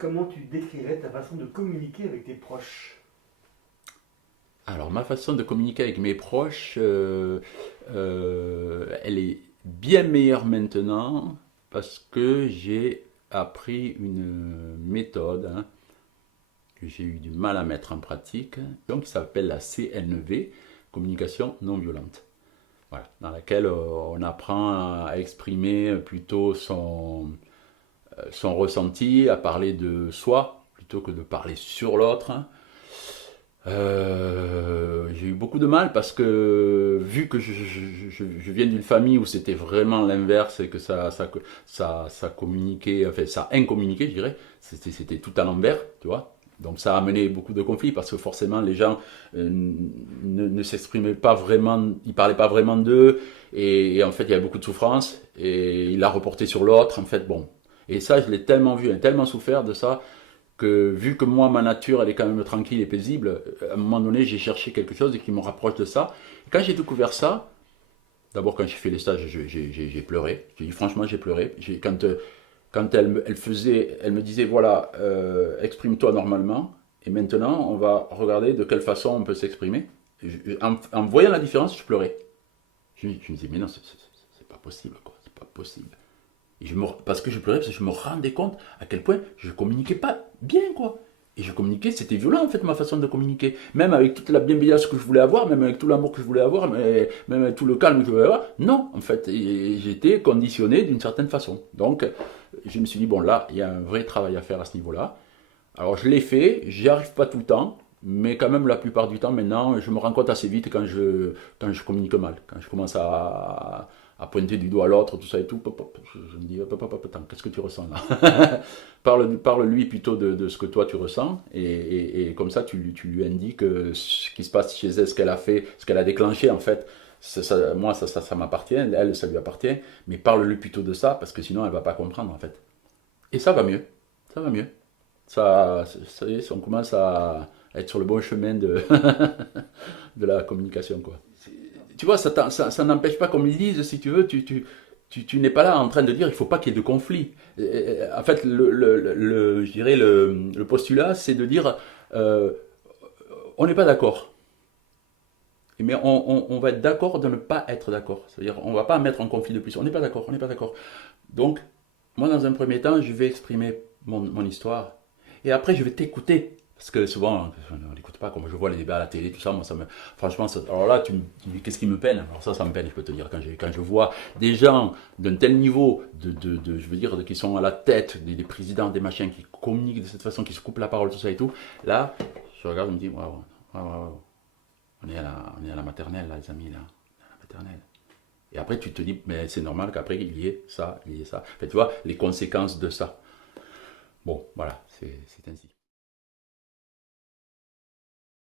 Comment tu décrirais ta façon de communiquer avec tes proches? Alors, ma façon de communiquer avec mes proches, elle est bien meilleure maintenant parce que j'ai appris une méthode, hein, que j'ai eu du mal à mettre en pratique, donc qui s'appelle la CNV, communication non violente. Voilà, dans laquelle on apprend à exprimer plutôt son ressenti, à parler de soi plutôt que de parler sur l'autre, hein. J'ai eu beaucoup de mal parce que vu que je viens d'une famille où c'était vraiment l'inverse et que ça communiquait, enfin ça incommuniquait, je dirais, c'était tout à l'envers, tu vois. Donc ça a amené beaucoup de conflits parce que forcément les gens ne s'exprimaient pas vraiment, ils parlaient pas vraiment d'eux et en fait il y avait beaucoup de souffrance et il l'a reporté sur l'autre, en fait bon. Et ça je l'ai tellement vu, j'ai tellement souffert de ça que vu que moi, ma nature, elle est quand même tranquille et paisible, à un moment donné, j'ai cherché quelque chose qui me rapproche de ça. Et quand j'ai découvert ça, d'abord quand j'ai fait les stages, j'ai pleuré. J'ai dit franchement, j'ai pleuré. Quand elle me disait, voilà, exprime-toi normalement, et maintenant, on va regarder de quelle façon on peut s'exprimer. En voyant la différence, je pleurais. Je me disais, mais non, c'est pas possible, quoi. C'est pas possible. Parce que je pleurais, parce que je me rendais compte à quel point je communiquais pas bien, quoi. Et je communiquais, c'était violent en fait ma façon de communiquer. Même avec toute la bienveillance que je voulais avoir, même avec tout l'amour que je voulais avoir, même avec tout le calme que je voulais avoir. Non, en fait, j'étais conditionné d'une certaine façon. Donc, je me suis dit, bon là, il y a un vrai travail à faire à ce niveau-là. Alors je l'ai fait, j'y arrive pas tout le temps, mais quand même la plupart du temps maintenant, je me rends compte assez vite quand je communique mal, quand je commence à pointer du doigt à l'autre, tout ça et tout, je me dis, attends, qu'est-ce que tu ressens là? Parle-lui plutôt de ce que toi tu ressens, et comme ça tu lui indiques ce qui se passe chez elle, ce qu'elle a fait, ce qu'elle a déclenché en fait. Moi ça m'appartient, elle ça lui appartient, mais parle-lui plutôt de ça, parce que sinon elle va pas comprendre en fait. Et ça va mieux. Ça y est, on commence à être sur le bon chemin de la communication, quoi. Tu vois, ça n'empêche pas, comme ils disent, si tu veux, tu n'es pas là en train de dire il faut pas qu'il y ait de conflit. En fait, je dirais le postulat, c'est de dire euh, on n'est pas d'accord. Mais on va être d'accord de ne pas être d'accord. C'est-à-dire, on ne va pas mettre en conflit de plus. On n'est pas d'accord, on n'est pas d'accord. Donc, moi, dans un premier temps, je vais exprimer mon histoire. Et après, je vais t'écouter. Parce que souvent, on n'écoute pas, comme je vois les débats à la télé, tout ça, moi, franchement, alors là, tu me dis, qu'est-ce qui me peine? Alors ça me peine, je peux te dire, quand je vois des gens d'un tel niveau, je veux dire, qui sont à la tête, des présidents, des machins, qui communiquent de cette façon, qui se coupent la parole, tout ça et tout, là, je regarde, je me dis, waouh, waouh, waouh, on est à la maternelle, là, les amis, là, à la maternelle. Et après, tu te dis, mais c'est normal qu'après, il y ait ça. En fait, tu vois, les conséquences de ça. Bon, voilà, c'est ainsi.